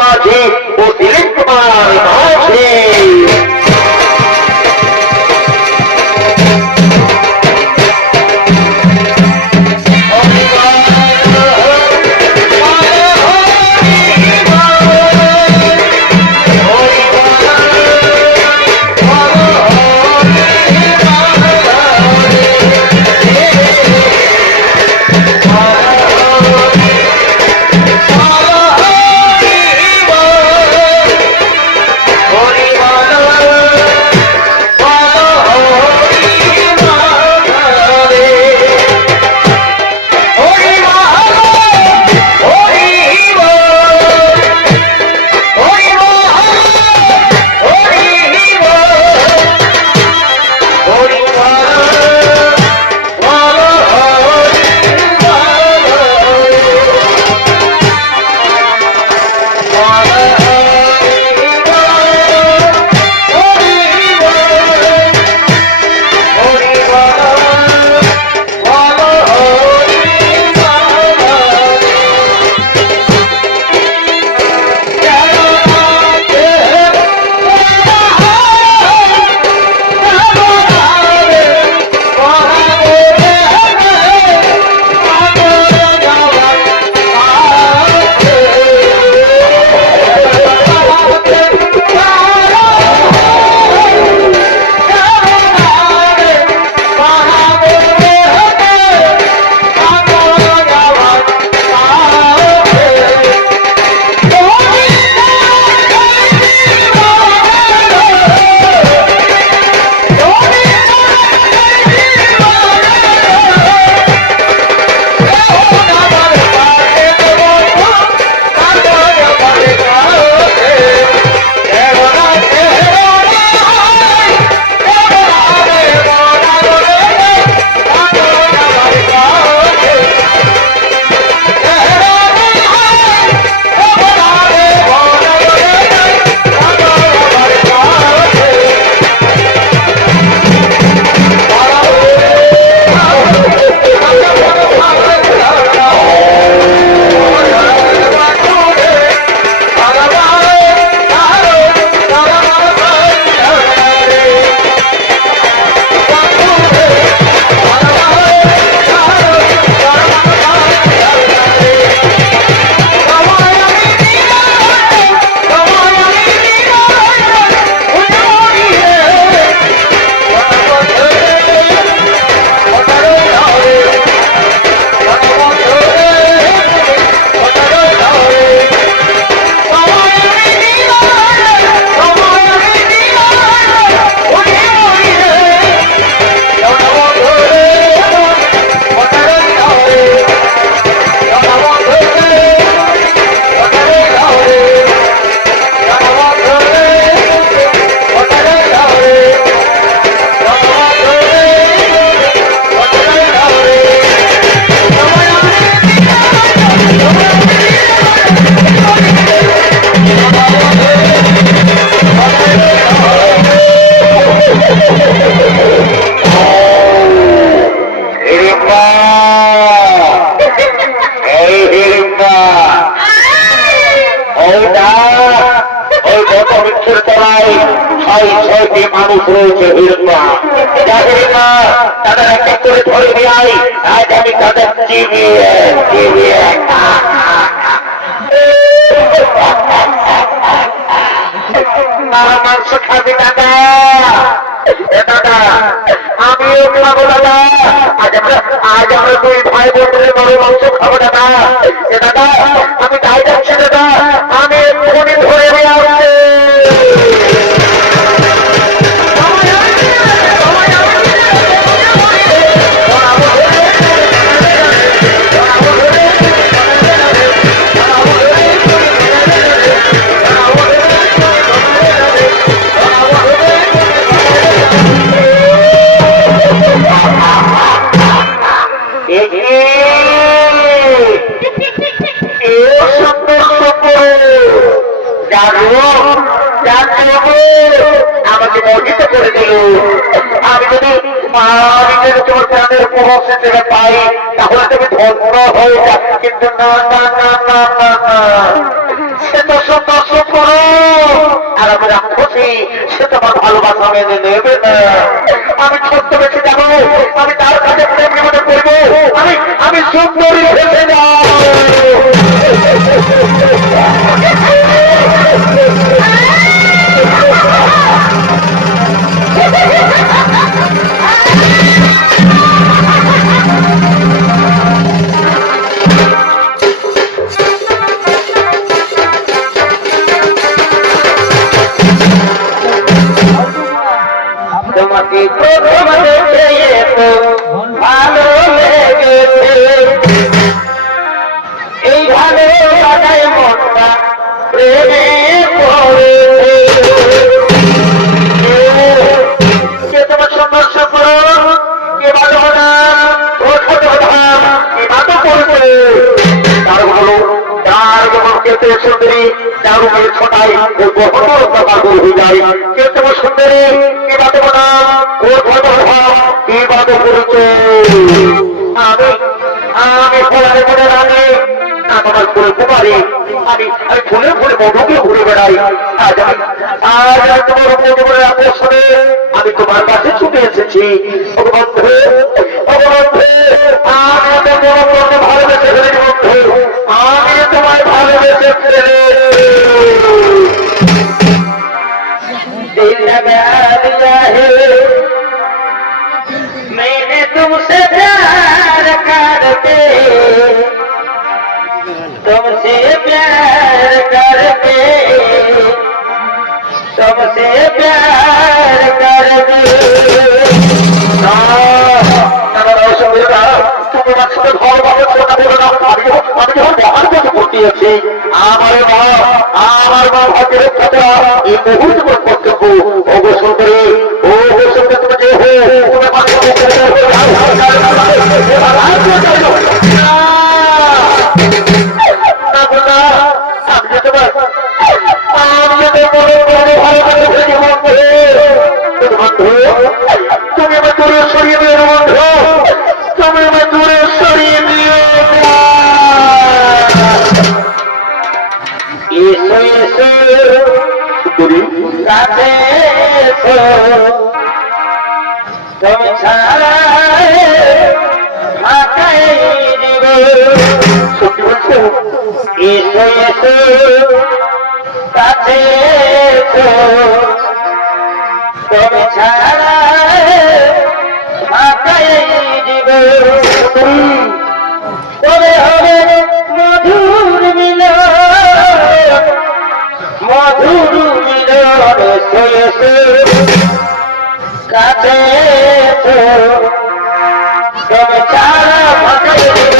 মাঝি ও দিলীপ কুমার মাঝি। মানুষ রয়েছে হিরণমা, যাদের মা তাদের একটা করে ধরে নিয়ে আজ আমি তাদের চিবিয়ে চিবিয়ে মাংস খাবি দাদা, দাদা আমিও খাবো দাদা, আজ আমরা দুই ভাই বোনের বড় মাংস খাবো দাদা, দাদা আমি তাই যাচ্ছি দাদা, আমি এক্ষুনি ধরে নিয়ে আসছি। Ha ha ha! করে দিল। আমি যদি তোর প্রাণের প্রভাব থেকে পাই তাহলে তুমি ধন্য হয়ে যা, কিন্তু না না না না না না, সে তো দর্শন করো আর আমি রাক্ষসী, সে তোমার ভালোবাসা মেনে নেবে না। আমি সত্য বেঁচে যাবো, আমি তার কাছে প্রেম নিবেদন করবো, আমি সুন্দরী ভেসে যাও। তোমাকে প্রথম দেখে এত ভালো লেগেছে, এই ভালো লাগায় মনটা প্রেমে পড়েছে। কে তোমার সংঘর্ষ করো, কে বাধা না কে বাধা করবে, তার ভালো তার যখন কেতে সুন্দরী তার উপরে ছটাই ও বহু পাগল হয়ে যায়। কে তোমার সুন্দরী কে বাধা না ও কি বাধা করেছে। আমি ফলারে মনে রাখি আমার ফুল কুমারী, আমি ফুলে ফুলে মধুকে ঘুরে বেড়াই। আজ আমি তোমার মধুবনের আকর্ষণে আমি তোমার কাছে ছুটে এসেছি। বন্ধু আমি তোমাকে ভালোবেসে ফেলেছি, বন্ধু আমি তোমায় ভালোবেসে ফেলে दिल लगा दिया है मैंने तुमसे प्यार करके, तुमसे प्यार करके, तुमसे प्यार करके। তোমার সাথে ভালোভাবে কথা বলে না, আমি যখন মহান কথা করতে যাচ্ছি আমার মা ভাগ্যের কথা এই মুহূর্তে করে কর্তব্য অবসর করে ও অবসর করে তুমি যে তুমি আমার দূরে সরিয়ে দিও বন্ধু, তুমি আমার দূরে সরিয়ে দিও। এসো এসো কাছে এসো, তুমি ছাড়া ফাঁকাই দিব। সত্যি বলছো? এসো এসো কাছে এসো, তুমি ছাড়া ফাঁকাই দিব। তবে হবে মধুর মিলন, মধুর মিলন। এসো এসো কাছে এসো, তুমি ছাড়া ফাঁকাই দিব।